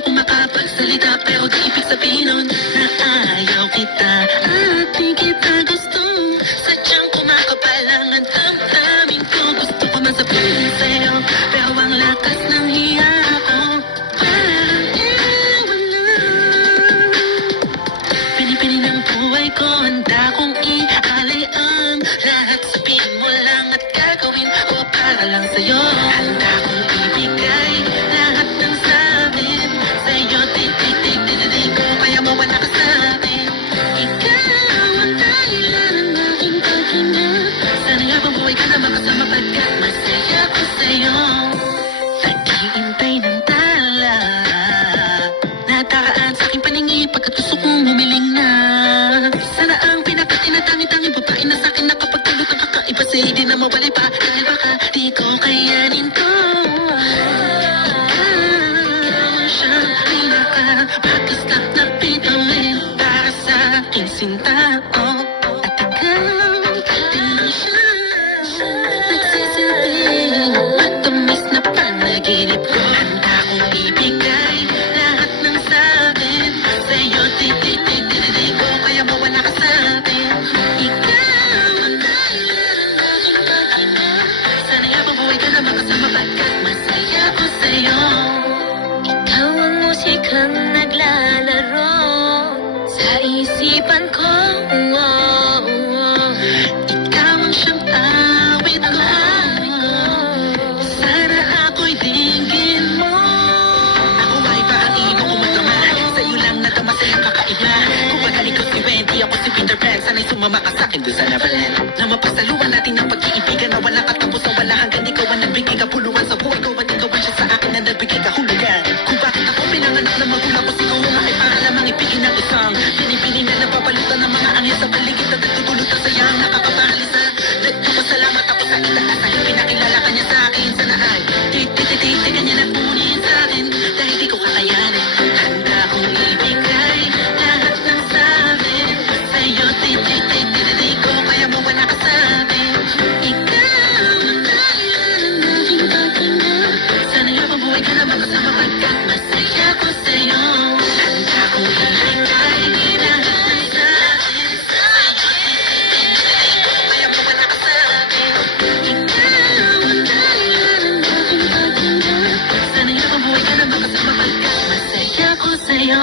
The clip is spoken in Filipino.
ako makapagsalita, pero di ibig sabihin nun na ayaw kita at di kita gusto. Sadyang kumakapal lang ang damdamin ko. Gusto ko man sabihin sa'yo, pero ang lakas ng hiya ko parang ewan na. Pinipili ng buhay ko, handa kong ialay ang lahat. Sabihin mo lang at gagawin ko para lang sa'yo. Handa kong ibigay lahat ng sabi sa'yo. Titig ko, kaya mawala ka sa'kin. Ikaw ang dahilan ng aking paghinga. Sana nga bang buhay ka na makasama pagkat masaya ko sa'yo. Nag-iintay ng tala, nataraan sa aking paningin pagkat gusto kong humiling na. Sana ang pinakatinatangin-tanging babae na sa'kin na kapag kalutang kakaiba sa'yo di na mawali pa. Dahil baka di ko kayanin to. Ikaw ang siyang pinaka-batistak na bituin para sa aking sinta. At ikaw din ang siyang nagsisilbing matamis na panaginip ko. Handa kong ibigay lahat ng sakin sa'yo. Titig ko, kaya mawala ka sa'kin. Ikaw ang dahilan ng aking paghinga. Sana nga mabuhay ka na makasama pagkat masaya ko sa'yo. Ikaw ang musikang naglalaro sa isipan ko. Ikaw ang siyang awit ko. Sana ako'y dinggin mo. Ako ay parang ibang kumatama. Sa'yo lang natama sa'yang kakaiba. Kung baga ikaw si Wendy, ako si Peter Pan. Sana'y sumama ka sa'kin doon sa Neverland. Na mapasaluan natin ang pag-iibigan na walang katapusan, wala hanggang ikaw ang nagbigay kapuluan sa buhay ko. At ikaw ang siya sa akin na nagbigay kahulugan. Kung bakit ako pinanganak na magulang ko, siguro nga ay para lamang ipigin ang isang pinipili na napapalutan ng mga angel sa paligid na nagtutulog sa sayang nakakapahalisa. Nagpapasalamat ako sa itaas dahil pinakilala ka niya sa akin. Sana ay tititigan niya na punin sa akin dahil di ko kakayanin. Handa kong ibigay lahat ng sakin sa'yo. Titititig ko, kaya mawala ka sa'kin. Ikaw ang dahilan ng aking paghinga. Sana nga mabuhay ka na makasama pagkat masaya ko sa'yo. Handa kong ibigay lahat ng sakin sa'yo. Titititig ko, kaya mawala ka sa'kin. Ikaw ang dahilan ng aking paghinga. Sana nga mabuhay ka na makasama pagkat masaya ko sa'yo.